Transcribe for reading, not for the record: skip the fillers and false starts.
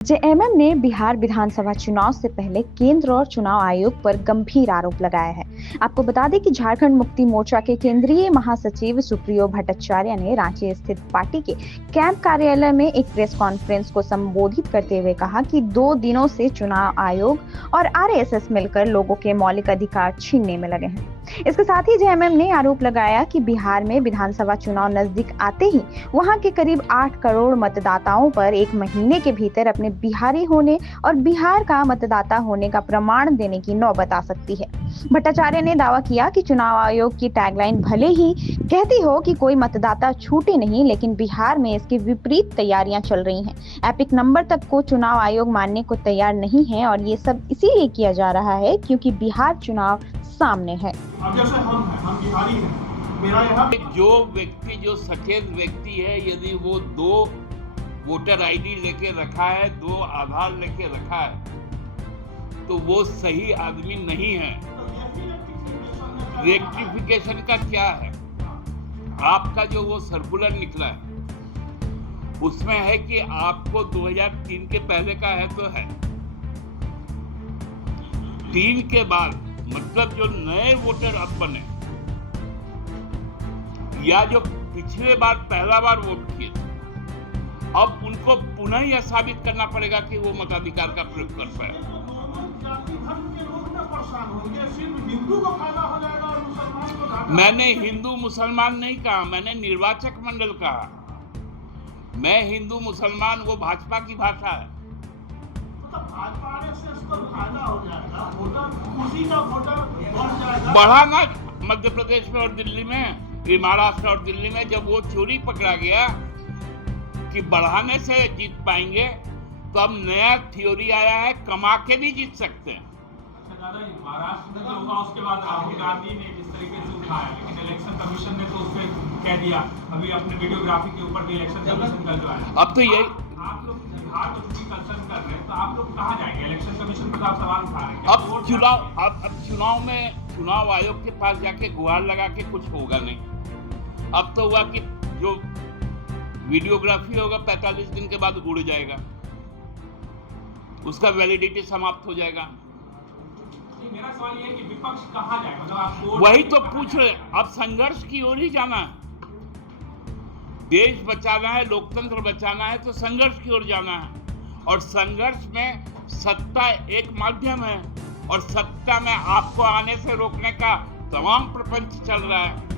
JMM ने बिहार विधानसभा चुनाव से पहले केंद्र और चुनाव आयोग पर गंभीर आरोप लगाया है। आपको बता दें कि झारखंड मुक्ति मोर्चा के केंद्रीय महासचिव सुप्रियो भट्टाचार्य ने रांची स्थित पार्टी के कैंप कार्यालय में एक प्रेस कॉन्फ्रेंस को संबोधित करते हुए कहा कि 2 दिनों से चुनाव आयोग और आरएसएस मिलकर लोगों के मौलिक अधिकार छीनने में लगे हैं। इसके साथ ही जेएमएम ने आरोप लगाया कि बिहार में विधानसभा चुनाव नजदीक आते ही वहां के करीब 8 करोड़ मतदाताओं पर 1 महीने के भीतर अपने बिहारी होने और बिहार का मतदाता होने का प्रमाण देने की नौबत आ सकती है। भट्टाचार्य ने दावा किया कि चुनाव आयोग की टैगलाइन भले ही कहती हो कि कोई मतदाता छूटे नहीं, लेकिन बिहार में इसके विपरीत तैयारियां चल रही हैं। एपिक नंबर तक को चुनाव आयोग मानने को तैयार नहीं है और ये सब इसीलिए किया जा रहा है क्योंकि बिहार चुनाव सामने है। अब जैसे हम बिहारी हैं, मेरा यहाँ जो सचेत व्यक्ति है, यदि वो 2 वोटर आईडी लेके रखा है, 2 आधार लेके रखा है, तो वो सही आदमी नहीं है। रेक्टिफिकेशन का क्या है? आपका जो वो सर्कुलर निकला है उसमें है कि आपको 2003 के पहले का है तो है, 3 के बाद मतलब जो नए वोटर अब बने या जो पिछले बार पहला बार वोट किए, अब उनको पुनः यह साबित करना पड़ेगा कि वो मताधिकार का प्रयोग कर पाए। मैंने हिंदू मुसलमान नहीं कहा, मैंने निर्वाचक मंडल कहा। मैं हिंदू मुसलमान वो भाजपा की भाषा है। बढ़ाना मध्य प्रदेश में और दिल्ली में, महाराष्ट्र और दिल्ली में जब वो चोरी पकड़ा गया कि बढ़ाने से जीत पाएंगे, तो अब नया थ्योरी आया है कमा के भी जीत सकते हैं। महाराष्ट्र में जो हुआ उसके बाद राहुल गांधी ने जिस तरीके से उठाया, लेकिन इलेक्शन कमीशन ने तो उस पर कह दिया, अभी अपने वीडियोग्राफी के ऊपर भी इलेक्शन कमीशन का जो है। अब तो यही आप लोग बिहार में कंसर्न कर रहे हैं, तो आप लोग कहाँ जाएंगे? इलेक्शन कमीशन पर आप सवाल उठा रहे हैं। अब चुनाव में चुनाव आयोग के पास जाके गुहार लगा के कुछ होगा नहीं। अब तो हुआ कि जो वीडियोग्राफी होगा 45 दिन के बाद उड़ जाएगा, उसका वैलिडिटी समाप्त हो जाएगा। मेरा सवाल ये है कि विपक्ष कहाँ जाए? मतलब आप वही तो पूछ रहे, अब संघर्ष की ओर ही जाना है। देश बचाना है, लोकतंत्र बचाना है, तो संघर्ष की ओर जाना है। और संघर्ष में सत्ता एक माध्यम है, और सत्ता में आपको आने से रोकने का तमाम प्रपंच चल रहा है।